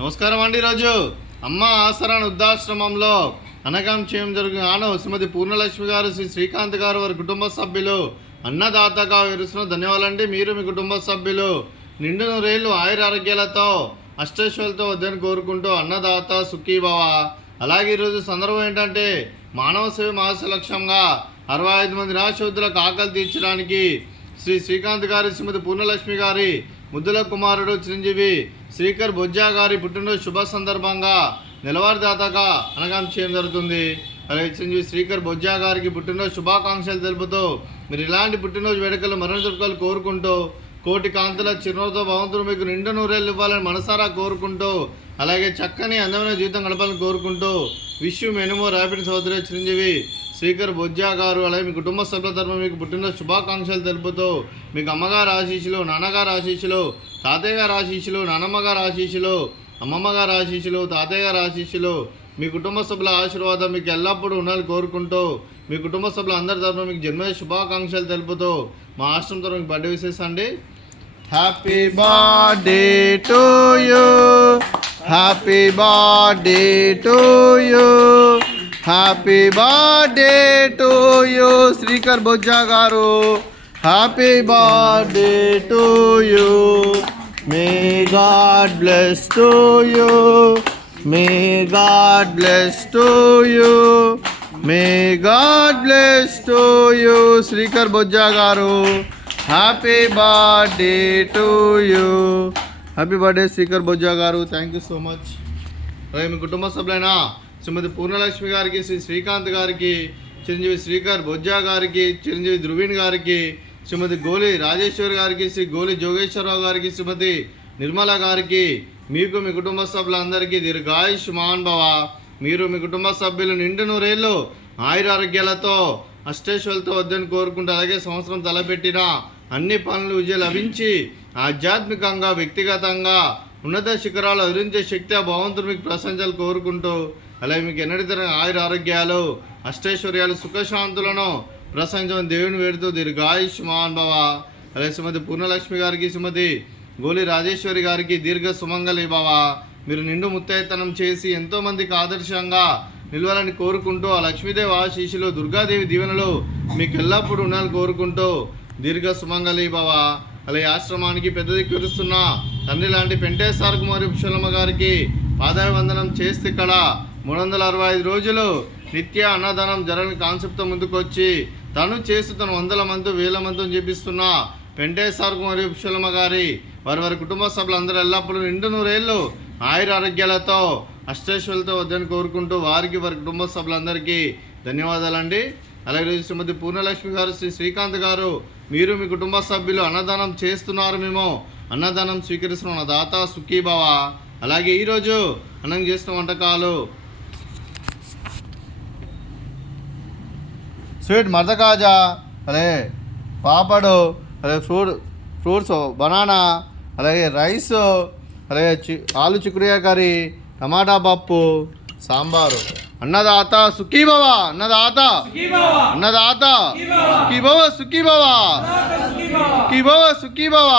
నమస్కారం అండి. ఈరోజు అమ్మ ఆసరాన్ వృద్ధాశ్రమంలో అనగాం చేయడం జరిగిన శ్రీమతి పూర్ణలక్ష్మి గారు, శ్రీ శ్రీకాంత్ గారు, వారి కుటుంబ సభ్యులు అన్నదాతగా విరుస్తున్న ధన్యవాదాలండి. మీరు మీ కుటుంబ సభ్యులు నిండు నూరేళ్లు ఆయుర ఆరోగ్యాలతో అష్టైశ్వర్యాలతో వద్దని కోరుకుంటూ అన్నదాత సుఖీభవ. అలాగే ఈరోజు సందర్భం ఏంటంటే మానవ సేవ మహాశ లక్ష్యంగా 65 మంది నిరాశోద్ధులకు ఆకలి తీర్చడానికి శ్రీ శ్రీకాంత్ గారి, శ్రీమతి పూర్ణలక్ష్మి గారి ముద్దుల కుమారుడు చిరంజీవి శ్రీకర్ బొజ్జా గారి పుట్టినరోజు శుభ సందర్భంగా నెలవారీదాతగా అనగాం చేయడం జరుగుతుంది. అలాగే చిరంజీవి శ్రీకర్ బొజ్జా గారికి పుట్టినరోజు శుభాకాంక్షలు తెలుపుతూ మీరు ఇలాంటి పుట్టినరోజు వేడుకలు మరణ జరుపుకోవాలి కోరుకుంటూ, కోటి కాంతుల చిరునవ్వుతో భగవంతుడు మీకు నిండు నూరేళ్ళు ఇవ్వాలని మనసారా కోరుకుంటూ, అలాగే చక్కని అందమైన జీవితం గడపాలని కోరుకుంటూ wish you many more happiness సోదరి చిరంజీవి శ్రీకర్ బొజ్జా గారు. అలాగే మీ కుటుంబ సభ్యుల తరఫున మీకు పుట్టినరోజు శుభాకాంక్షలు తెలుపుతూ మీకు అమ్మగారు ఆశీస్సులు, నాన్నగారు ఆశీస్సులు, తాతయ్య గారు ఆశీస్సులు, నానమ్మ గారు ఆశీస్సులు, అమ్మమ్మ గారు ఆశీస్సులు, తాతయ్య గారు ఆశీస్సులు, మీ కుటుంబ సభ్యుల ఆశీర్వాదం మీకు ఎల్లప్పుడూ ఉండాలని కోరుకుంటూ, మీ కుటుంబ సభ్యుల అందరి తరఫున మీకు జన్మదిన శుభాకాంక్షలు తెలుపుతూ మా ఆశ్రమం తరఫున మీకు బర్త్డే విశేష అండి. Happy birthday to you, happy birthday to you, happy birthday to you Srikar Bojja garu. Happy birthday to you. May God bless to you, may God bless to you, may God bless to you Srikar Bojja garu. Happy birthday to you. Happy birthday Srikar Bojja garu. Thank you so much. అలాగే మీ కుటుంబ సభ్యులైన శ్రీమతి పూర్ణలక్ష్మి గారికి, శ్రీ శ్రీకాంత్ గారికి, చిరంజీవి శ్రీకర్ బొజ్జా గారికి, చిరంజీవి ధృవీణ్ గారికి, శ్రీమతి గోలి రాజేశ్వరి గారికి, శ్రీ గోలి జోగేశ్వరరావు గారికి, శ్రీమతి నిర్మల గారికి, మీకు మీ కుటుంబ సభ్యులందరికీ దీర్ఘాయుష్మాన్ భవ. మీరు మీ కుటుంబ సభ్యులు నిండు నూరేళ్ళు ఆయురారోగ్యాలతో అష్టైశ్వర్యాలతో వద్దని కోరుకుంటూ, అలాగే సంవత్సరం తలపెట్టిన అన్ని పనులు విజయం లభించి ఆధ్యాత్మికంగా వ్యక్తిగతంగా ఉన్నత శిఖరాలు అధిరించే శక్తి ఆ భగవంతుడు మీకు ప్రశంసలు కోరుకుంటూ, అలాగే మీకు ఎన్నటి తరగని ఆయుర ఆరోగ్యాలు, అష్టైశ్వర్యాలు, సుఖశాంతులను ప్రశంసమని దేవుని వేడుతూ దీర్ఘాయుష్మాన్ భవ. అలాగే శ్రీమతి పూర్ణలక్ష్మి గారికి, శ్రీమతి గోలి రాజేశ్వరి గారికి దీర్ఘ సుమంగళి భవ. మీరు నిండు ముత్తైతనం చేసి ఎంతోమందికి ఆదర్శంగా నిలవాలని కోరుకుంటూ, ఆ లక్ష్మీదేవి ఆశీస్సులు, దుర్గాదేవి దీవెనలు మీకు ఎల్లప్పుడూ ఉండాలని కోరుకుంటూ దీర్ఘ సుమంగళి భవ. అలాగే ఆశ్రమానికి పెద్ద దిక్కురుస్తున్న తండ్రి లాంటి పెంటేశ్వర కుమారి పుష్పలమ్మ గారికి పాదాభివందనం చేస్తే ఇక్కడ 365 రోజులు నిత్య అన్నదానం జరగని కాన్సెప్ట్తో ముందుకు వచ్చి తను చేస్తూ తను 100 మంది 1000 మందితో చేపిస్తున్న పెంటేశ్వర కుమారి పుష్పలమ్మ గారి వారి కుటుంబ సభ్యులందరూ ఎల్లప్పుడూ నిండు నూరేళ్ళు ఆయుర ఆరోగ్యాలతో అష్టైశ్వర్యాలతో వద్దని కోరుకుంటూ వారికి వారి కుటుంబ సభ్యులందరికీ ధన్యవాదాలండి. అలాగే శ్రీమతి పూర్ణలక్ష్మి గారు, శ్రీ శ్రీకాంత్ గారు, మీరు మీ కుటుంబ సభ్యులు అన్నదానం చేస్తున్నారు, మేము అన్నదానం స్వీకరిస్తున్న దాత సుఖీభవ. అలాగే ఈరోజు అన్నం చేసిన వంటకాలు స్వీట్ మర్దకాజా, అలాగే పాపడు, అలాగే ఫ్రూట్స్ బనానా, అలాగే రైస్, అలాగే ఆలు చిక్కుడుకాయ కర్రీ, టమాటా పప్పు, సాంబారు. అన్నదాత సుఖీభవ, అన్నదాత అన్నదాత సుఖీభవ, సుఖీభవ సుఖీభవ, సుఖీభవ.